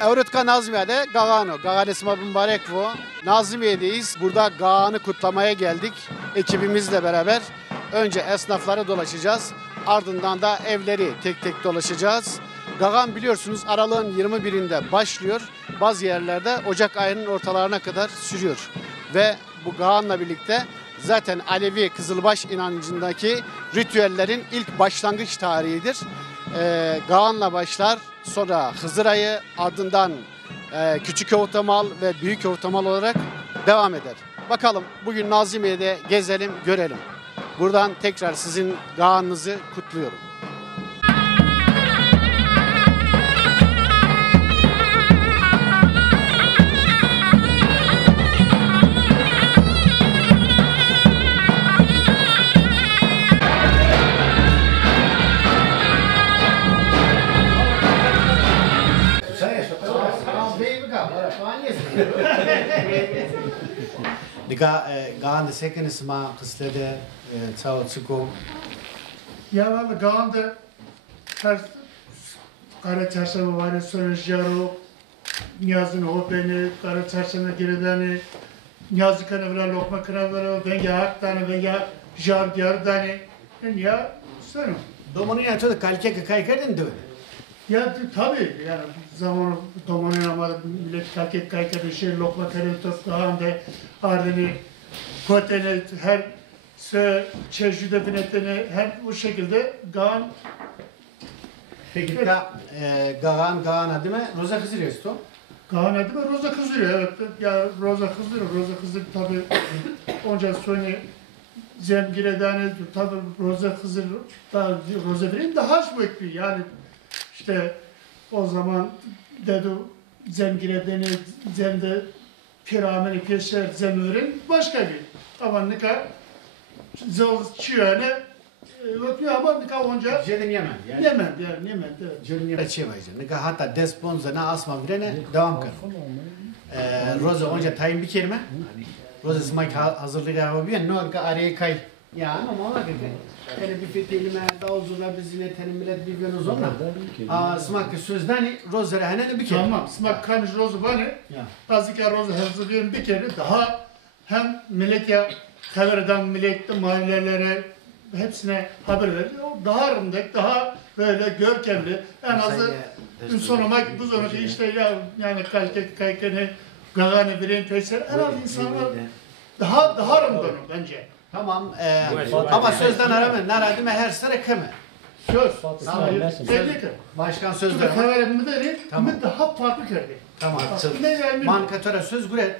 Evrutka Nazmiye'de Gagano. Gagan ismi mübarek bu. Nazmiye'deyiz. Burada Gagan'ı kutlamaya geldik. Ekibimizle beraber. Önce esnafları dolaşacağız. Ardından da evleri tek tek dolaşacağız. Gagan biliyorsunuz aralığın 21'inde başlıyor. Bazı yerlerde Ocak ayının ortalarına kadar sürüyor. Ve bu Gagan'la birlikte zaten Alevi Kızılbaş inancındaki ritüellerin ilk başlangıç tarihidir. Gagan'la başlar, sonra Hızır ayı, ardından Küçük Öğütemal ve Büyük Öğütemal olarak devam eder. Bakalım bugün Nazmiye'de gezelim, görelim. Buradan tekrar sizin Gagan'ınızı kutluyorum. Gagan de sekeniz ma kıslede çao çıko. Ya valla Gagan'da her Kara Çarşamba var, sonra Jaro, Niyaz'ın Hopeni, Kara Çarşamba giredani, Niyaz'ı kanavra, Lokma kanavra, Venga Haktani, Venga Jar Gerdani, ya sonra. Domonu ya çocuk kalke kaykardın da öyle. Ya tabii yani zaman domanın ama millet kalket kaykardı, şey Lokma kanavra, Gagan'da ardını, Koteni, her çeşide binetini hem bu şekilde Gagan. Peki Gagan adı mı? Roza Hızır to? Gagan adı mı? Roza Hızır, evet. Ya Roza Hızır tabii onca sonra Zemgire'den tabii Roza Hızır daha Roza Hızır'ın daha büyük yani işte o zaman dedi Zemgire'den Zemde Piramini Keşer Zemür'ün başka bir tabanlıka Çiyane öpüyor ama nika onca Jelim Yemen. Yemen evet. Jelim Yemen çevayca. Nika hatta desponza asma birene devam kar. Roza onca tayin bir kelime. Roza smak hazırlık yapabiliyor. No ka araya kay. Ya ama ola gibi. Yani bir fitilime davuzuna bizine tenim millet biliyorsunuz ona. Smak sözden Roza rehane bir kelime. Tamam. Smak kanış Roza bana. Azıcık Roza hazırlıyorum bir kere daha hem millet ya haber eden millet mahallelere hepsine haber verdi. O daha arındık, daha böyle görkemli. En azı sonramak bu sonra işte ya yani kalkeni Gagan'ı birin peşer. En az insanlar daha arındı bence. Tamam. Ama sözden aramayın. Naradı mı her sıra kime? Söz. Söz. Başkan sözler. Haberim değil. Tamam. Daha farklı kerdi. Tamam. Mankatöre söz güret.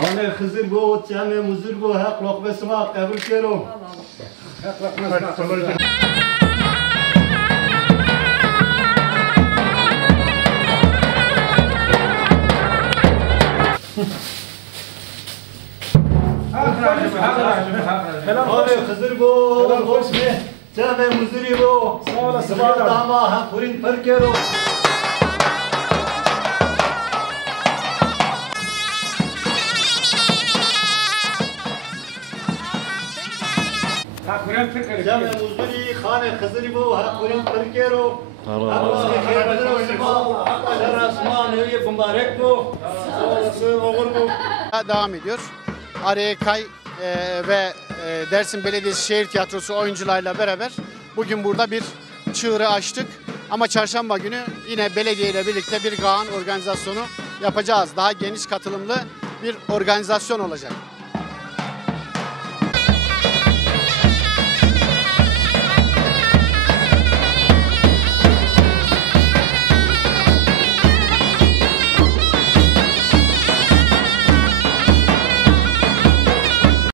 Hane Hızır bu, Çame Muzur bu, hak lokbesima kabul kerom. Hak lokbesima kabul kerom. Hane Hızır bu, hoş be. Çame Muzur bu, sıma dama hak kurin per kerom. Cem Muzuri, Khane Hızır bu, Hakurin Perkero. Allah Rasman, öyle mübarek bu. Devam ediyor. Araya Kay ve Dersim Belediyesi Şehir Tiyatrosu oyuncularıyla beraber bugün burada bir çığırı açtık. Ama çarşamba günü yine belediye ile birlikte bir Gagan organizasyonu yapacağız. Daha geniş katılımlı bir organizasyon olacak.